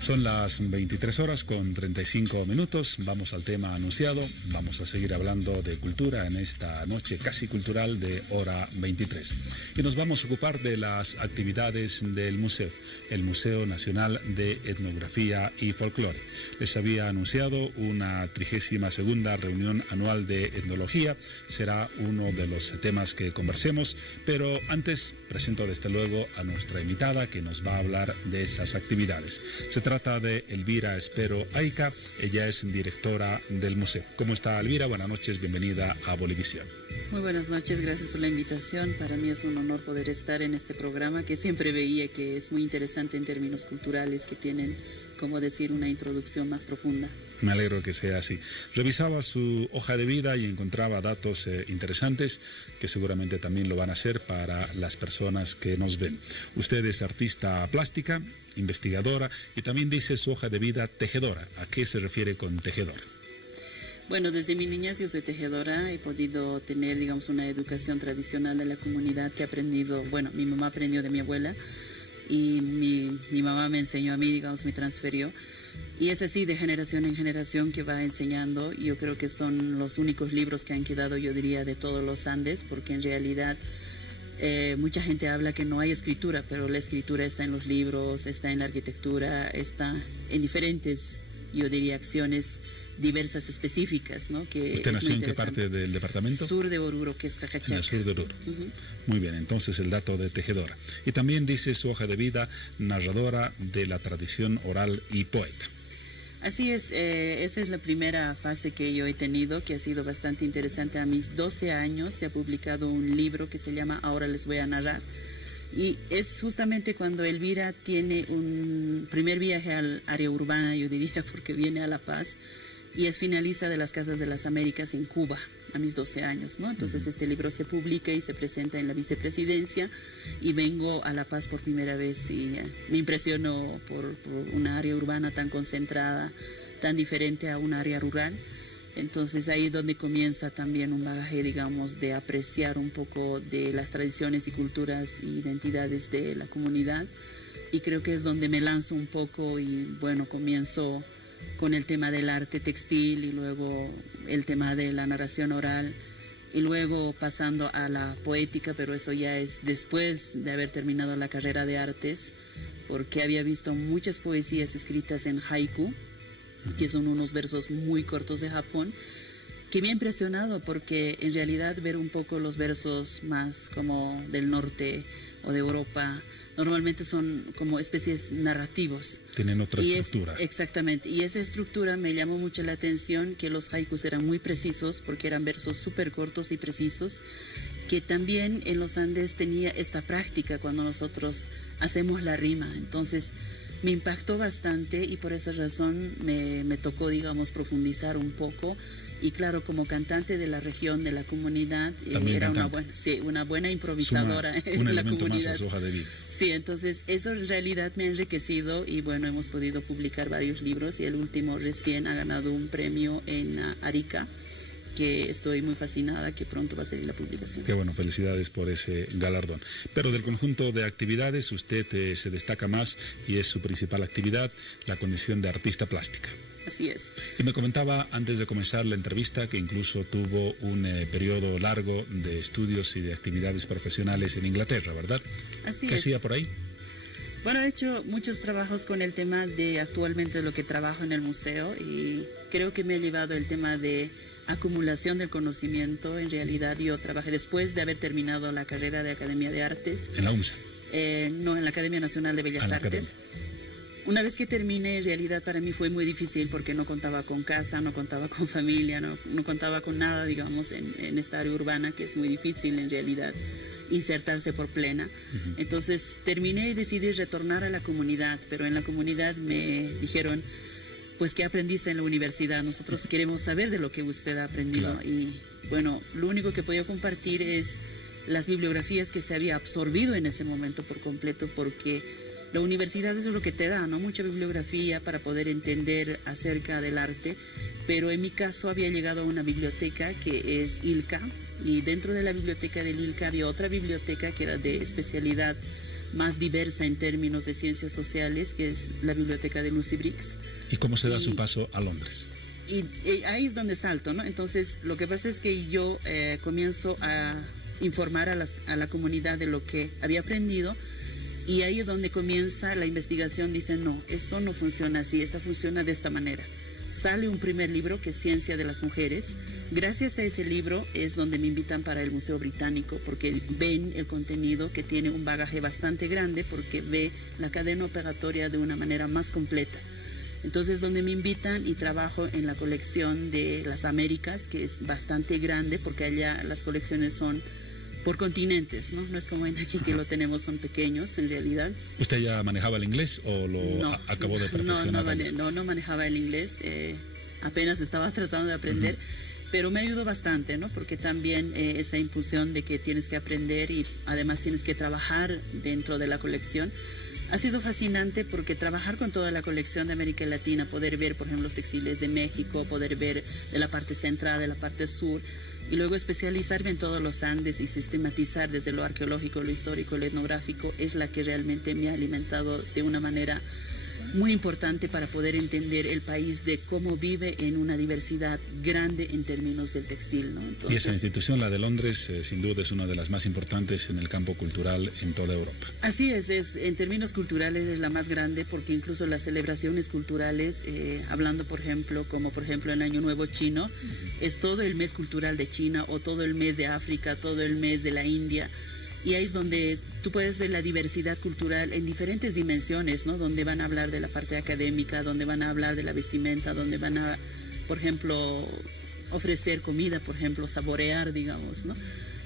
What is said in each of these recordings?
Son las 23 horas con 35 minutos. Vamos al tema anunciado. Vamos a seguir hablando de cultura en esta noche casi cultural de hora 23. Y nos vamos a ocupar de las actividades del museo, el Museo Nacional de Etnografía y Folclore. Les había anunciado una 32ª reunión anual de etnología. Será uno de los temas que conversemos, pero antes presento desde luego a nuestra invitada que nos va a hablar de esas actividades. Se trata de Elvira Espero Aica, ella es directora del museo. ¿Cómo está, Elvira? Buenas noches, bienvenida a Bolivisión. Muy buenas noches, gracias por la invitación. Para mí es un honor poder estar en este programa que siempre veía que es muy interesante en términos culturales, que tienen, como decir, una introducción más profunda. Me alegro que sea así. Revisaba su hoja de vida y encontraba datos interesantes que seguramente también lo van a ser para las personas que nos ven. Usted es artista plástica, investigadora y también dice su hoja de vida tejedora. ¿A qué se refiere con tejedora? Bueno, desde mi niñez yo soy tejedora, he podido tener, digamos, una educación tradicional de la comunidad que he aprendido, bueno, mi mamá aprendió de mi abuela y mi mamá me enseñó a mí, digamos, me transfirió. Y es así de generación en generación que va enseñando. Yo creo que son los únicos libros que han quedado, yo diría, de todos los Andes, porque en realidad mucha gente habla que no hay escritura, pero la escritura está en los libros, está en la arquitectura, está en diferentes, yo diría, acciones diversas específicas, ¿no? Que ¿Usted nació en qué parte del departamento? Sur de Oruro, que es Cajachaca. En el sur de Oruro. Muy bien, entonces el dato de tejedora. Y también dice su hoja de vida, narradora de la tradición oral y poeta. Así es, esa es la primera fase que yo he tenido, que ha sido bastante interesante. A mis 12 años se ha publicado un libro que se llama Ahora les voy a narrar. Y es justamente cuando Elvira tiene un primer viaje al área urbana, yo diría, porque viene a La Paz, y es finalista de las Casas de las Américas en Cuba, a mis 12 años, ¿no? Entonces este libro se publica y se presenta en la vicepresidencia, y vengo a La Paz por primera vez y me impresionó por una área urbana tan concentrada, tan diferente a un área rural. Entonces ahí es donde comienza también un bagaje, digamos, de apreciar un poco de las tradiciones y culturas y identidades de la comunidad, y creo que es donde me lanzo un poco y bueno, comienzo con el tema del arte textil y luego el tema de la narración oral y luego pasando a la poética, pero eso ya es después de haber terminado la carrera de artes, porque había visto muchas poesías escritas en haiku, que son unos versos muy cortos de Japón, que me ha impresionado porque en realidad ver un poco los versos más como del norte o de Europa normalmente son como especies narrativos. Tienen otra estructura. Exactamente, y esa estructura me llamó mucho la atención, que los haikus eran muy precisos porque eran versos súper cortos y precisos, que también en los Andes tenía esta práctica cuando nosotros hacemos la rima. Entonces me impactó bastante y por esa razón me tocó, digamos, profundizar un poco. Y claro, como cantante de la región, de la comunidad, era una buena improvisadora en la comunidad. Más a su hoja de vida. Sí, entonces eso en realidad me ha enriquecido y bueno, hemos podido publicar varios libros y el último recién ha ganado un premio en Arica, que estoy muy fascinada, que pronto va a salir la publicación. Qué bueno, felicidades por ese galardón. Pero del conjunto de actividades, usted se destaca más y es su principal actividad, la condición de artista plástica. Así es. Y me comentaba antes de comenzar la entrevista que incluso tuvo un periodo largo de estudios y de actividades profesionales en Inglaterra, ¿verdad? Así es. ¿Qué hacía por ahí? Bueno, he hecho muchos trabajos con el tema de actualmente lo que trabajo en el museo y creo que me ha llevado el tema de acumulación del conocimiento. En realidad yo trabajé después de haber terminado la carrera de Academia de Artes. ¿En la UMSA? No, en la Academia Nacional de Bellas Artes. Una vez que terminé, en realidad para mí fue muy difícil porque no contaba con casa, no contaba con familia, no contaba con nada, digamos, en esta área urbana, que es muy difícil en realidad insertarse por plena. Entonces terminé y decidí retornar a la comunidad, pero en la comunidad me dijeron, pues, ¿qué aprendiste en la universidad? Nosotros queremos saber de lo que usted ha aprendido. Claro. Y bueno, lo único que podía compartir es las bibliografías que se había absorbido en ese momento por completo, porque la universidad es lo que te da, ¿no? Mucha bibliografía para poder entender acerca del arte, pero en mi caso había llegado a una biblioteca que es ILCA, y dentro de la biblioteca del ILCA había otra biblioteca que era de especialidad más diversa en términos de ciencias sociales, que es la biblioteca de Lucy Briggs. ¿Y cómo se da su paso a Londres? Y ahí es donde salto, ¿no? Entonces, lo que pasa es que yo comienzo a informar a la comunidad de lo que había aprendido, y ahí es donde comienza la investigación. Dice, no, esto no funciona así, esto funciona de esta manera. Sale un primer libro que es Ciencia de las Mujeres. Gracias a ese libro es donde me invitan para el Museo Británico, porque ven el contenido, que tiene un bagaje bastante grande, porque ve la cadena operatoria de una manera más completa. Entonces, donde me invitan y trabajo en la colección de las Américas, que es bastante grande, porque allá las colecciones son por continentes, ¿no? No es como en aquí que lo tenemos, son pequeños en realidad. ¿Usted ya manejaba el inglés o lo acabó de perfeccionar? No manejaba el inglés, apenas estaba tratando de aprender, pero me ayudó bastante, ¿no? Porque también esa impulsión de que tienes que aprender y además tienes que trabajar dentro de la colección. Ha sido fascinante porque trabajar con toda la colección de América Latina, poder ver, por ejemplo, los textiles de México, poder ver de la parte central, de la parte sur, y luego especializarme en todos los Andes y sistematizar desde lo arqueológico, lo histórico, lo etnográfico, es la que realmente me ha alimentado de una manera muy importante para poder entender el país, de cómo vive en una diversidad grande en términos del textil, ¿no? Entonces, y esa institución, la de Londres, sin duda es una de las más importantes en el campo cultural en toda Europa. Así es, en términos culturales es la más grande, porque incluso las celebraciones culturales, hablando por ejemplo, como por ejemplo el Año Nuevo Chino, es todo el mes cultural de China, o todo el mes de África, todo el mes de la India. Y ahí es donde tú puedes ver la diversidad cultural en diferentes dimensiones, ¿no? Donde van a hablar de la parte académica, donde van a hablar de la vestimenta, donde van a, por ejemplo, ofrecer comida, por ejemplo, saborear, digamos, ¿no?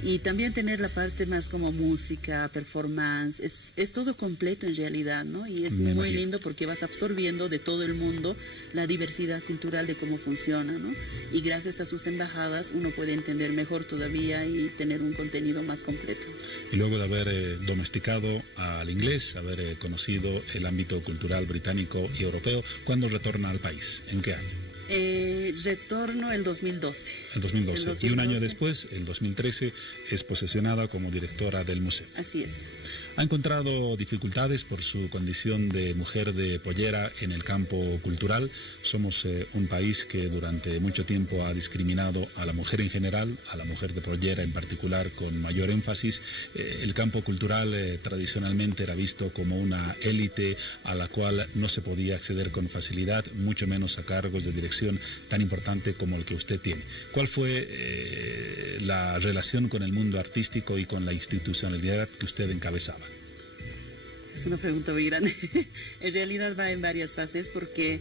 Y también tener la parte más como música, performance, es todo completo en realidad, ¿no? Y es muy lindo porque vas absorbiendo de todo el mundo la diversidad cultural de cómo funciona, ¿no? Y gracias a sus embajadas uno puede entender mejor todavía y tener un contenido más completo. Y luego de haber domesticado al inglés, haber conocido el ámbito cultural británico y europeo, ¿cuándo retorna al país? ¿En qué año? Retorno el 2012. El 2012. Y un año después, el 2013, es posesionada como directora del museo. Así es. ¿Ha encontrado dificultades por su condición de mujer de pollera en el campo cultural? Somos un país que durante mucho tiempo ha discriminado a la mujer en general, a la mujer de pollera en particular con mayor énfasis. El campo cultural tradicionalmente era visto como una élite a la cual no se podía acceder con facilidad, mucho menos a cargos de dirección tan importante como el que usted tiene. ¿Cuál fue la relación con el mundo artístico y con la institucionalidad que usted encabezaba? Es una pregunta muy grande. En realidad va en varias fases, porque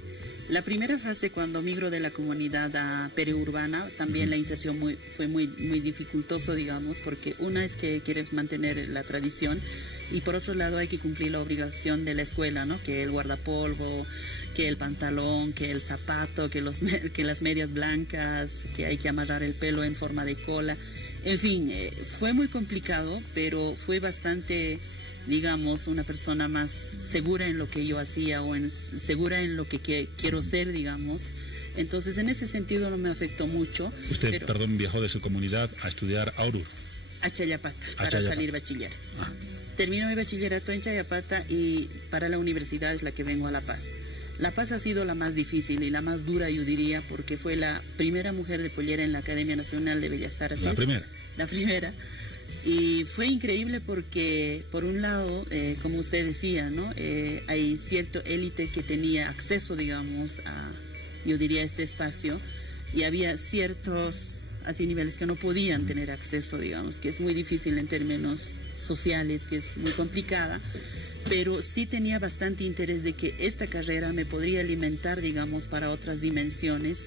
la primera fase, cuando migro de la comunidad a periurbana, también la inserción fue muy dificultoso, digamos, porque una es que quieres mantener la tradición y por otro lado hay que cumplir la obligación de la escuela, ¿no? Que el guardapolvo, que el pantalón, que el zapato, que las medias blancas, que hay que amarrar el pelo en forma de cola. En fin, fue muy complicado, pero fue bastante, digamos, una persona más segura en lo que yo hacía, o segura en lo que quiero ser, digamos. Entonces, en ese sentido no me afectó mucho. Usted, viajó de su comunidad a estudiar a Oruro. A Chayapata, para salir bachiller. Termino mi bachillerato en Chayapata y para la universidad es la que vengo a La Paz. La Paz ha sido la más difícil y la más dura, yo diría, porque fue la primera mujer de pollera en la Academia Nacional de Bellas Artes. La primera. La primera. Y fue increíble porque, por un lado, como usted decía, ¿no? Hay cierto élite que tenía acceso, digamos, a, yo diría, este espacio, y había ciertos así niveles que no podían tener acceso, digamos, que es muy difícil en términos sociales, que es muy complicada, pero sí tenía bastante interés de que esta carrera me podría alimentar, digamos, para otras dimensiones,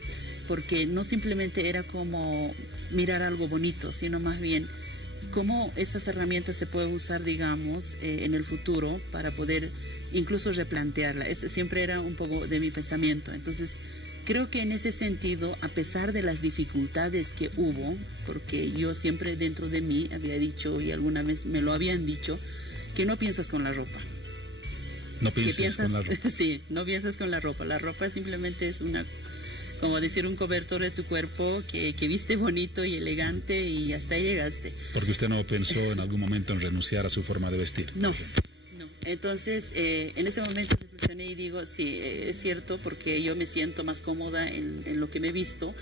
porque no simplemente era como mirar algo bonito, sino más bien cómo estas herramientas se pueden usar, digamos, en el futuro para poder incluso replantearla. Ese siempre era un poco de mi pensamiento. Entonces, creo que en ese sentido, a pesar de las dificultades que hubo, porque yo siempre dentro de mí había dicho, y alguna vez me lo habían dicho, que no piensas con la ropa. No piensas con la ropa. Sí, no piensas con la ropa. La ropa simplemente es una, como decir, un cobertor de tu cuerpo que viste bonito y elegante y hasta ahí llegaste. Porque usted no pensó en algún momento en renunciar a su forma de vestir. No, Entonces, en ese momento reflexioné y digo, sí, es cierto, porque yo me siento más cómoda en lo que me he visto,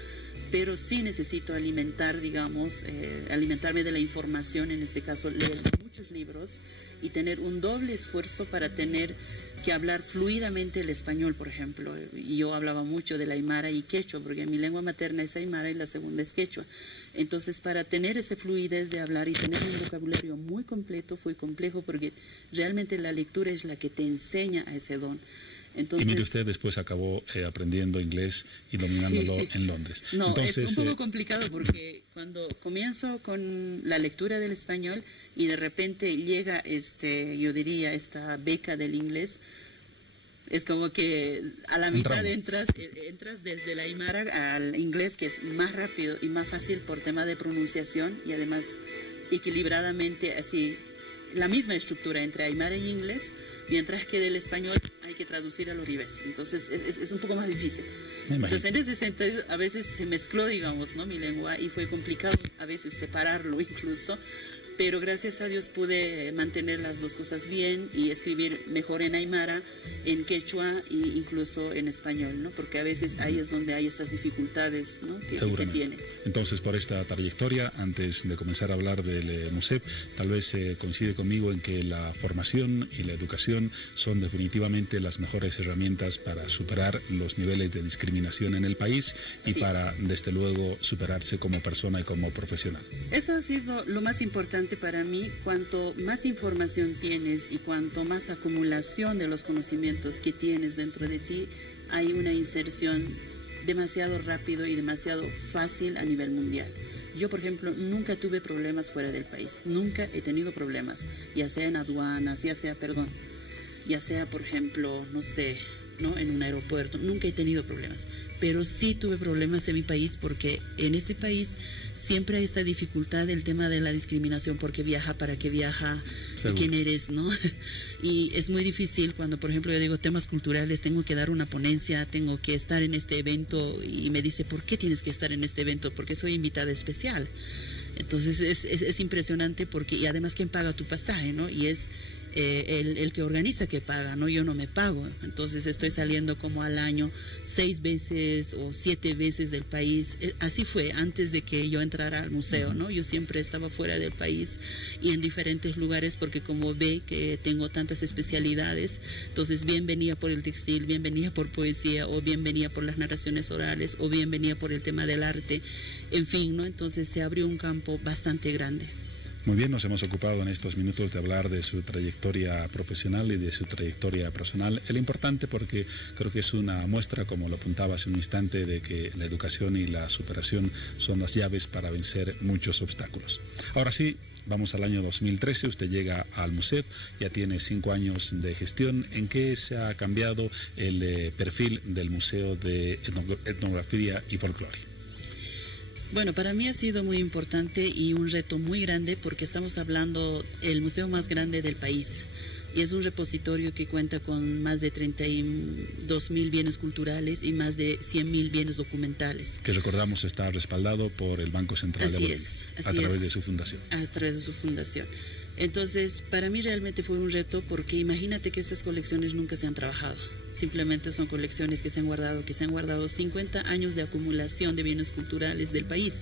pero sí necesito alimentar, digamos, alimentarme de la información, en este caso leer muchos libros y tener un doble esfuerzo para tener que hablar fluidamente el español, por ejemplo. Y yo hablaba mucho del aymara y quechua, porque mi lengua materna es aymara y la segunda es quechua. Entonces, para tener esa fluidez de hablar y tener un vocabulario muy completo fue complejo, porque realmente la lectura es la que te enseña a ese don. Entonces, y mire usted, después acabó aprendiendo inglés y dominándolo sí. en Londres. No, entonces, es un poco complicado, porque cuando comienzo con la lectura del español y de repente llega, yo diría, esta beca del inglés, es como que a la mitad entras desde la aymara al inglés, que es más rápido y más fácil por tema de pronunciación, y además equilibradamente, así, la misma estructura entre aymara y inglés, mientras que del español hay que traducir al oribés. Entonces es un poco más difícil. Entonces en ese sentido a veces se mezcló, digamos, ¿no?, mi lengua, y fue complicado a veces separarlo incluso, pero gracias a Dios pude mantener las dos cosas bien y escribir mejor en aymara, en quechua e incluso en español, ¿no? Porque a veces ahí es donde hay estas dificultades, ¿no?, que se tienen. Entonces, por esta trayectoria, antes de comenzar a hablar del MUSEP, tal vez coincide conmigo en que la formación y la educación son definitivamente las mejores herramientas para superar los niveles de discriminación en el país y para, desde luego, superarse como persona y como profesional. Eso ha sido lo más importante para mí. Cuanto más información tienes y cuanto más acumulación de los conocimientos que tienes dentro de ti, hay una inserción demasiado rápido y demasiado fácil a nivel mundial. Yo, por ejemplo, nunca tuve problemas fuera del país, nunca he tenido problemas, ya sea en aduanas, ya sea, por ejemplo, no sé, ¿no?, en un aeropuerto, nunca he tenido problemas, pero sí tuve problemas en mi país, porque en este país siempre hay esta dificultad del tema de la discriminación, porque viaja, para qué viaja, y quién eres, ¿no? Y es muy difícil cuando, por ejemplo, yo digo temas culturales, tengo que dar una ponencia, tengo que estar en este evento, y me dice, ¿por qué tienes que estar en este evento? Porque soy invitada especial. Entonces es impresionante, porque, y además, ¿quién paga tu pasaje, no? Y es el que organiza que paga, ¿no? Yo no me pago. Entonces estoy saliendo como al año 6 veces o 7 veces del país. Así fue antes de que yo entrara al museo, ¿no? Yo siempre estaba fuera del país y en diferentes lugares, porque como ve que tengo tantas especialidades, entonces bien venía por el textil, bien venía por poesía, o bien venía por las narraciones orales, o bien venía por el tema del arte, en fin, ¿no? Entonces se abrió un campo bastante grande. Muy bien, nos hemos ocupado en estos minutos de hablar de su trayectoria profesional y de su trayectoria personal. El importante, porque creo que es una muestra, como lo apuntaba hace un instante, de que la educación y la superación son las llaves para vencer muchos obstáculos. Ahora sí, vamos al año 2013, usted llega al MUSEP, ya tiene 5 años de gestión. ¿En qué se ha cambiado el perfil del Museo de Etnografía y Folclore? Bueno, para mí ha sido muy importante y un reto muy grande, porque estamos hablando del museo más grande del país, y es un repositorio que cuenta con más de 32.000 bienes culturales y más de 100.000 bienes documentales. Que recordamos está respaldado por el Banco Central de Bolivia, a través de su fundación. A través de su fundación. Entonces, para mí realmente fue un reto, porque imagínate que estas colecciones nunca se han trabajado. Simplemente son colecciones que se han guardado 50 años de acumulación de bienes culturales del país.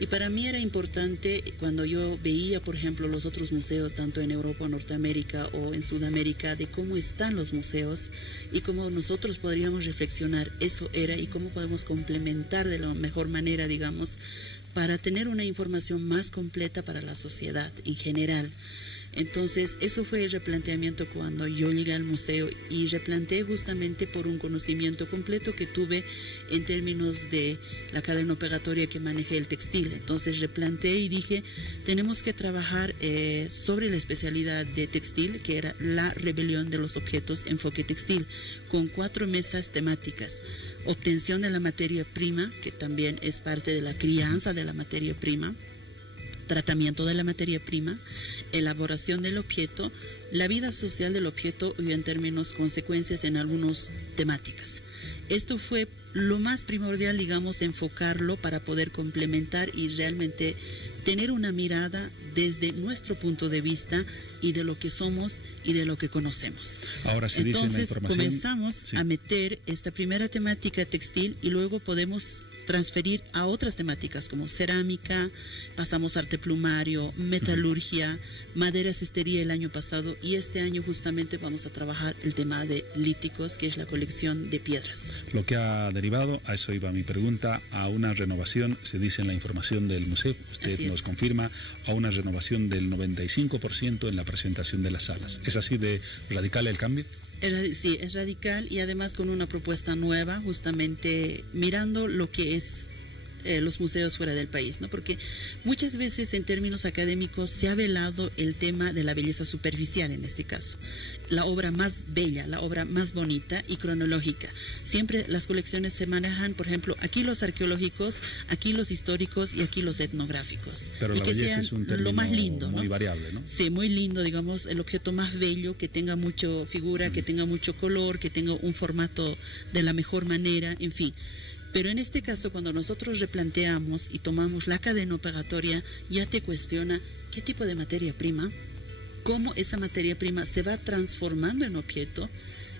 Y para mí era importante, cuando yo veía, por ejemplo, los otros museos, tanto en Europa, Norteamérica o en Sudamérica, de cómo están los museos y cómo nosotros podríamos reflexionar eso era, y cómo podemos complementar de la mejor manera, digamos, para tener una información más completa para la sociedad en general. Entonces, eso fue el replanteamiento cuando yo llegué al museo, y replanteé justamente por un conocimiento completo que tuve en términos de la cadena operatoria que manejé el textil. Entonces, replanteé y dije, tenemos que trabajar sobre la especialidad de textil, que era la rebelión de los objetos, enfoque textil, con 4 mesas temáticas. Obtención de la materia prima, que también es parte de la crianza de la materia prima, tratamiento de la materia prima, elaboración del objeto, la vida social del objeto, y en términos consecuencias en algunas temáticas. esto fue lo más primordial, digamos, enfocarlo para poder complementar y realmente tener una mirada desde nuestro punto de vista y de lo que somos y de lo que conocemos. Ahora se dice en la información, comenzamos a meter esta primera temática textil y luego podemos transferir a otras temáticas como cerámica, pasamos arte plumario, metalurgia, madera cestería el año pasado, y este año justamente vamos a trabajar el tema de líticos, que es la colección de piedras. Lo que ha derivado, a eso iba mi pregunta, a una renovación, se dice en la información del museo, usted nos confirma, a una renovación del 95% en la presentación de las salas. ¿Es así de radical el cambio? Sí, es radical, y además con una propuesta nueva, justamente mirando lo que es los museos fuera del país, ¿no? Porque muchas veces en términos académicos se ha velado el tema de la belleza superficial en este caso. La obra más bella, la obra más bonita y cronológica. Siempre las colecciones se manejan, por ejemplo, aquí los arqueológicos, aquí los históricos y aquí los etnográficos. Pero y la que belleza sean es un término lo más lindo, muy ¿no? variable, ¿no? Sí, muy lindo, digamos, el objeto más bello, que tenga mucho figura, que tenga mucho color, que tenga un formato de la mejor manera, en fin. Pero en este caso, cuando nosotros replanteamos y tomamos la cadena operatoria, ya te cuestiona qué tipo de materia prima, cómo esa materia prima se va transformando en objeto,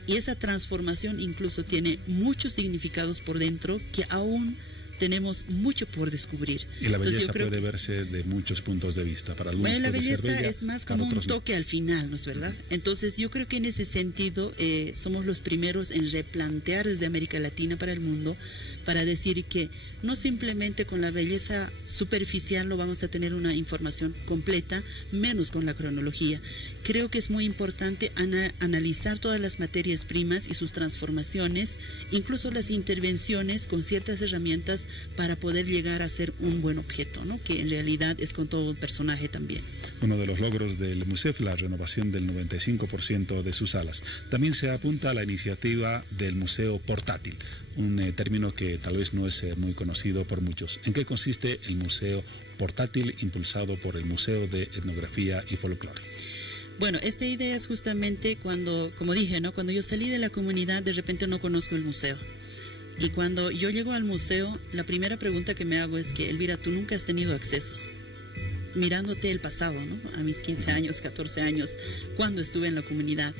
y esa transformación incluso tiene muchos significados por dentro que aún tenemos mucho por descubrir. Y la belleza puede verse de muchos puntos de vista. Para algunos la puede belleza ser bella, es más como un toque al final, ¿no es verdad? Entonces yo creo que en ese sentido somos los primeros en replantear desde América Latina para el mundo, para decir que no simplemente con la belleza superficial lo vamos a tener una información completa, menos con la cronología. Creo que es muy importante analizar todas las materias primas y sus transformaciones, incluso las intervenciones con ciertas herramientas para poder llegar a ser un buen objeto, ¿no? Que en realidad es con todo un personaje también. Uno de los logros del MUSEF, la renovación del 95% de sus salas. También se apunta a la iniciativa del Museo Portátil, un término que tal vez no es muy conocido por muchos. ¿En qué consiste el Museo Portátil impulsado por el Museo de Etnografía y Folclore? Bueno, esta idea es justamente cuando, como dije, ¿no? Cuando yo salí de la comunidad, de repente no conozco el museo. Y cuando yo llego al museo, la primera pregunta que me hago es que, Elvira, tú nunca has tenido acceso. Mirándote el pasado, ¿no? A mis 15 años, 14 años, cuando estuve en la comunidad.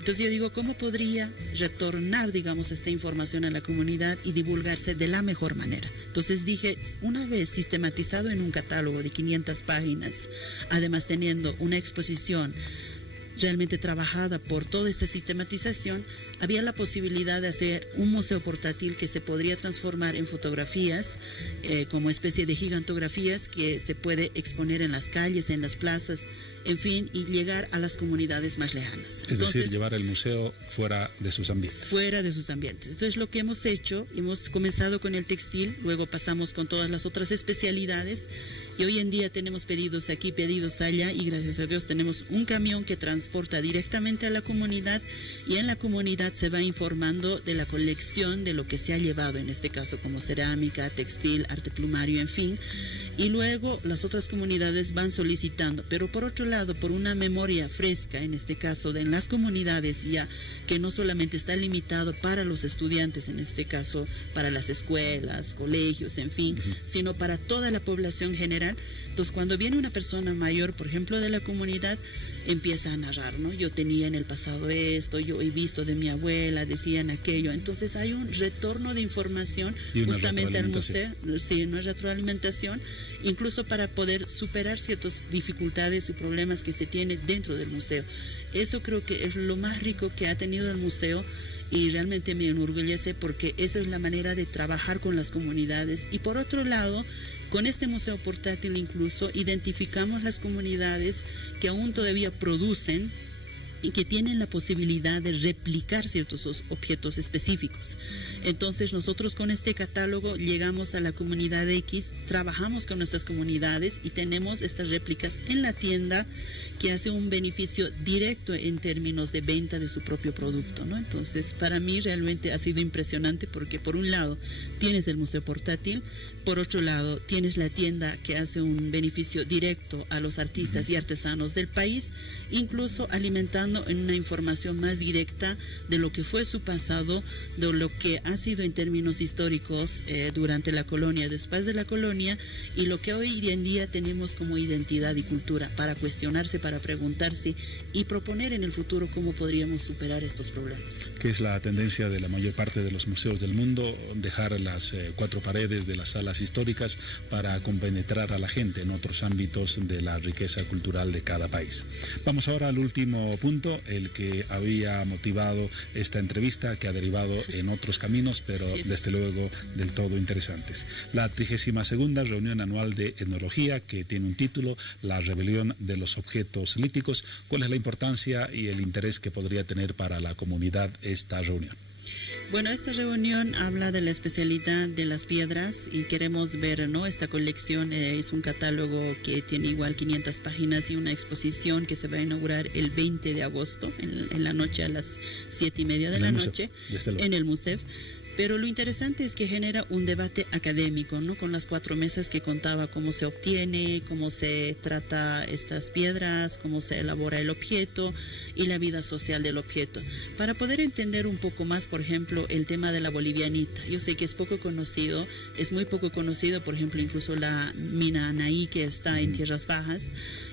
Entonces yo digo, ¿cómo podría retornar, digamos, esta información a la comunidad y divulgarse de la mejor manera? Entonces dije, una vez sistematizado en un catálogo de 500 páginas, además teniendo una exposición realmente trabajada por toda esta sistematización, había la posibilidad de hacer un museo portátil que se podría transformar en fotografías, como especie de gigantografías que se puede exponer en las calles, en las plazas, en fin, y llegar a las comunidades más lejanas. Es decir, llevar el museo fuera de sus ambientes. Fuera de sus ambientes. Entonces, lo que hemos hecho, hemos comenzado con el textil, luego pasamos con todas las otras especialidades, y hoy en día tenemos pedidos aquí, pedidos allá, y gracias a Dios tenemos un camión que transporta directamente a la comunidad, y en la comunidad se va informando de la colección de lo que se ha llevado, en este caso como cerámica, textil, arte plumario, en fin, y luego las otras comunidades van solicitando, pero por otro lado, por una memoria fresca, en este caso en las comunidades, ya que no solamente está limitado para los estudiantes, en este caso para las escuelas, colegios, en fin, sino para toda la población general. Entonces, cuando viene una persona mayor, por ejemplo, de la comunidad, empieza a narrar, ¿no? Yo tenía en el pasado esto, yo he visto de mi abuela, decían aquello. Entonces, hay un retorno de información justamente al museo, sí, una retroalimentación, incluso para poder superar ciertas dificultades y problemas que se tienen dentro del museo. Eso creo que es lo más rico que ha tenido el museo, y realmente me enorgullece porque esa es la manera de trabajar con las comunidades. Y por otro lado, con este museo portátil incluso identificamos las comunidades que aún todavía producen y que tienen la posibilidad de replicar ciertos objetos específicos. Entonces nosotros con este catálogo llegamos a la comunidad X, trabajamos con nuestras comunidades y tenemos estas réplicas en la tienda que hace un beneficio directo en términos de venta de su propio producto, ¿no? Entonces para mí realmente ha sido impresionante porque por un lado tienes el museo portátil, por otro lado tienes la tienda que hace un beneficio directo a los artistas y artesanos del país, incluso alimentando pensando en una información más directa de lo que fue su pasado, de lo que ha sido en términos históricos durante la colonia, después de la colonia, y lo que hoy en día tenemos como identidad y cultura, para cuestionarse, para preguntarse y proponer en el futuro cómo podríamos superar estos problemas. Que es la tendencia de la mayor parte de los museos del mundo, dejar las cuatro paredes de las salas históricas para compenetrar a la gente en otros ámbitos de la riqueza cultural de cada país. Vamos ahora al último punto, el que había motivado esta entrevista, que ha derivado en otros caminos, pero desde luego del todo interesantes. La 32ª reunión anual de etnología, que tiene un título, La rebelión de los objetos líticos. ¿Cuál es la importancia y el interés que podría tener para la comunidad esta reunión? Bueno, esta reunión habla de la especialidad de las piedras y queremos ver, ¿no? Esta colección es un catálogo que tiene igual 500 páginas y una exposición que se va a inaugurar el 20 de agosto en la noche a las 7:30 de la noche en el museo. Pero lo interesante es que genera un debate académico, ¿no? Con las 4 mesas que contaba, cómo se obtiene, cómo se trata estas piedras, cómo se elabora el objeto y la vida social del objeto. Para poder entender un poco más, por ejemplo, el tema de la bolivianita. Yo sé que es poco conocido, es muy poco conocido, por ejemplo, incluso la mina Anaí, que está en tierras bajas,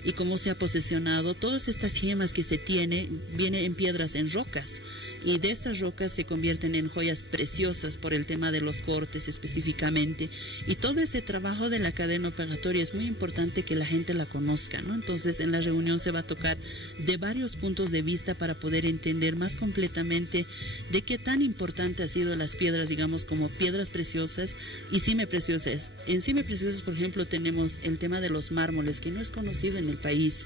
y cómo se ha posesionado. Todas estas gemas que se tiene, vienen en piedras, en rocas, y de estas rocas se convierten en joyas preciosas por el tema de los cortes específicamente, y todo ese trabajo de la cadena operatoria es muy importante que la gente la conozca, ¿no? Entonces en la reunión se va a tocar de varios puntos de vista para poder entender más completamente de qué tan importante ha sido las piedras, digamos, como piedras preciosas y cime preciosas. En cime preciosas, por ejemplo, tenemos el tema de los mármoles, que no es conocido en el país,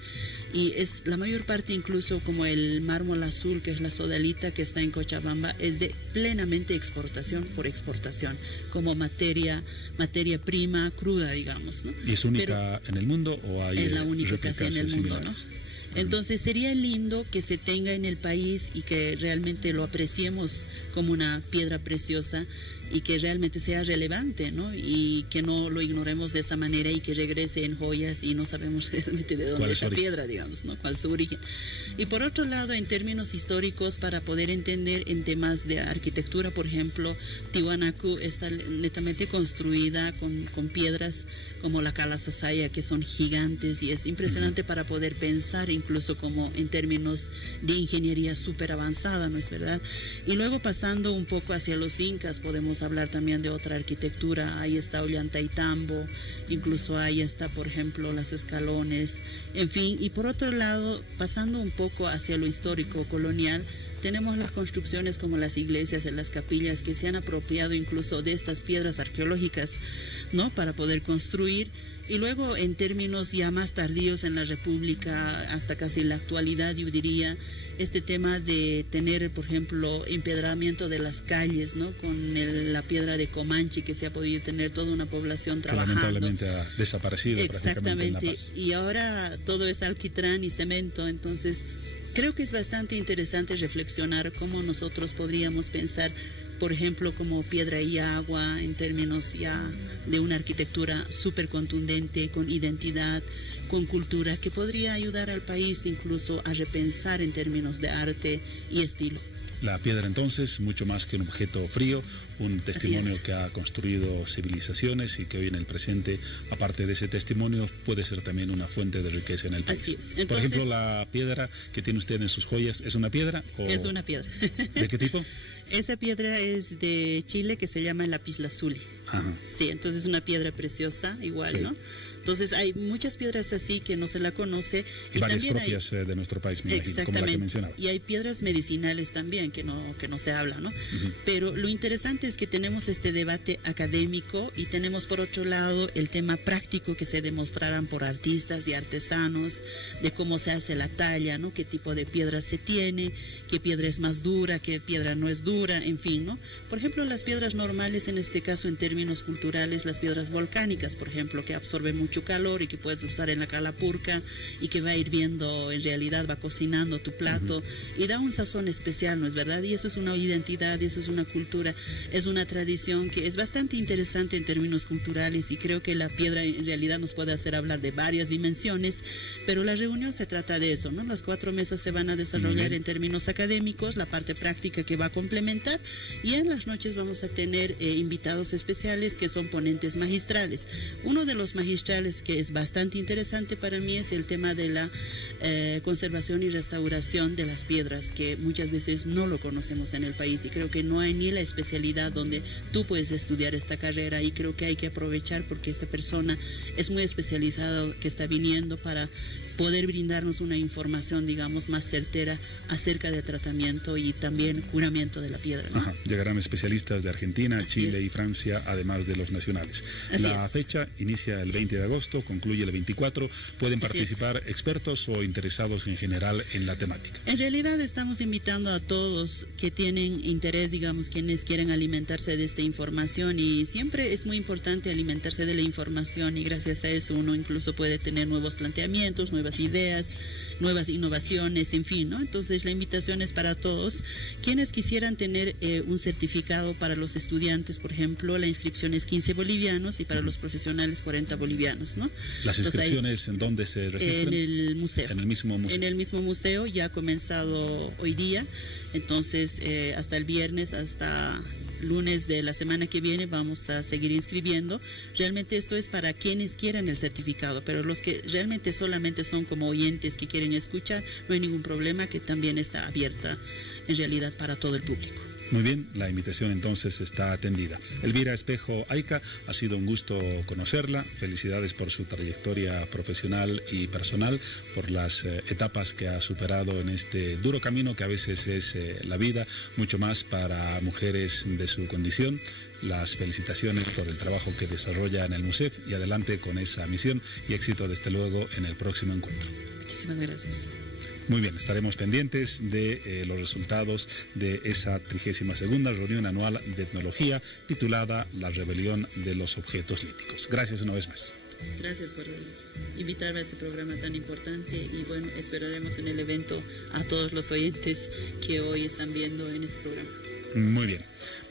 y es la mayor parte, incluso como el mármol azul, que es la sodalita que está en Cochabamba, es de plenamente exportación por exportación, como materia prima cruda, digamos, ¿no? ¿Y es única en el mundo o hay es la única casi en el mundo, similares? ¿no? Entonces sería lindo que se tenga en el país y que realmente lo apreciemos como una piedra preciosa y que realmente sea relevante, ¿no? Y que no lo ignoremos de esta manera y que regrese en joyas y no sabemos realmente de dónde es la piedra, digamos, ¿no? ¿Cuál es su origen? Y por otro lado, en términos históricos, para poder entender en temas de arquitectura, por ejemplo, Tiwanaku está netamente construida con piedras como la Cala Sasaya, que son gigantes, y es impresionante para poder pensar incluso como en términos de ingeniería súper avanzada, ¿no es verdad? Y luego pasando un poco hacia los incas, podemos hablar también de otra arquitectura. Ahí está Ollantaytambo, incluso ahí está, por ejemplo, las escalones, en fin. Y por otro lado, pasando un poco hacia lo histórico colonial, tenemos las construcciones como las iglesias y las capillas que se han apropiado incluso de estas piedras arqueológicas, ¿no? Para poder construir. Y luego, en términos ya más tardíos en la República, hasta casi la actualidad, yo diría, este tema de tener, por ejemplo, empedramiento de las calles, ¿no? Con la piedra de Comanche, que se ha podido tener toda una población trabajando. Que lamentablemente ha desaparecido. Exactamente. Y ahora todo es alquitrán y cemento, entonces creo que es bastante interesante reflexionar cómo nosotros podríamos pensar, por ejemplo, como piedra y agua, en términos ya de una arquitectura súper contundente, con identidad, con cultura, que podría ayudar al país incluso a repensar en términos de arte y estilo. La piedra, entonces, mucho más que un objeto frío, un testimonio que ha construido civilizaciones y que hoy en el presente, aparte de ese testimonio, puede ser también una fuente de riqueza en el país. Así es. Entonces, por ejemplo, la piedra que tiene usted en sus joyas, ¿es una piedra? Es una piedra. ¿De qué tipo? Esa piedra es de Chile, que se llama lapislázuli. Ajá. Sí, entonces es una piedra preciosa, igual, sí, ¿no? Entonces hay muchas piedras así que no se la conoce. Y varias propias de nuestro país, me imagino, como la que mencionaba. Y hay piedras medicinales también que no se habla, ¿no? Pero lo interesante es que tenemos este debate académico y tenemos por otro lado el tema práctico que se demostrarán por artistas y artesanos de cómo se hace la talla, ¿no? Qué tipo de piedra se tiene, qué piedra es más dura, qué piedra no es dura, en fin, ¿no? Por ejemplo, las piedras normales, en este caso en términos términos culturales las piedras volcánicas, por ejemplo, que absorben mucho calor y que puedes usar en la calapurca y que va hirviendo, en realidad va cocinando tu plato y da un sazón especial, ¿no es verdad? Y eso es una identidad, eso es una cultura, es una tradición que es bastante interesante en términos culturales, y creo que la piedra en realidad nos puede hacer hablar de varias dimensiones, pero la reunión se trata de eso, ¿no? Las 4 mesas se van a desarrollar en términos académicos, la parte práctica que va a complementar, y en las noches vamos a tener invitados especiales que son ponentes magistrales. Uno de los magistrales que es bastante interesante para mí es el tema de la conservación y restauración de las piedras, que muchas veces no lo conocemos en el país, y creo que no hay ni la especialidad donde tú puedes estudiar esta carrera, y creo que hay que aprovechar porque esta persona es muy especializada que está viniendo para poder brindarnos una información, digamos, más certera acerca del tratamiento y también curamiento de la piedra, ¿no? Ajá. Llegarán especialistas de Argentina, Así Chile es. y Francia, además de los nacionales. Así La es. fecha inicia el 20 de agosto, concluye el 24. Pueden Así participar expertos o interesados en general en la temática. En realidad estamos invitando a todos que tienen interés, digamos, quienes quieren alimentarse de esta información, y siempre es muy importante alimentarse de la información, y gracias a eso uno incluso puede tener nuevos planteamientos, nuevas ideas, nuevas innovaciones, en fin, ¿no? Entonces la invitación es para todos. Quienes quisieran tener un certificado para los estudiantes, por ejemplo, la inscripción es 15 bolivianos y para los profesionales 40 bolivianos, ¿no? ¿Las Entonces, inscripciones en dónde se registran? en el museo. En el mismo museo. En el mismo museo, ya ha comenzado hoy día, entonces hasta el viernes, hasta lunes de la semana que viene vamos a seguir inscribiendo. Realmente esto es para quienes quieran el certificado, pero los que realmente solamente son como oyentes que quieren escuchar, no hay ningún problema, que también está abierta en realidad para todo el público. Muy bien, la invitación entonces está atendida. Elvira Espejo Ayca, ha sido un gusto conocerla. Felicidades por su trayectoria profesional y personal, por las etapas que ha superado en este duro camino que a veces es la vida, mucho más para mujeres de su condición. Las felicitaciones por el trabajo que desarrolla en el MUSEF, y adelante con esa misión, y éxito desde luego en el próximo encuentro. Muchísimas gracias. Muy bien, estaremos pendientes de los resultados de esa 32ª reunión anual de etnología titulada La rebelión de los objetos líticos. Gracias una vez más. Gracias por invitarme a este programa tan importante, y bueno, esperaremos en el evento a todos los oyentes que hoy están viendo en este programa. Muy bien.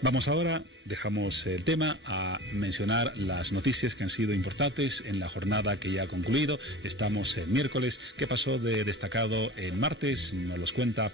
Vamos ahora, dejamos el tema, a mencionar las noticias que han sido importantes en la jornada que ya ha concluido. Estamos en miércoles. ¿Qué pasó de destacado en martes? Nos los cuenta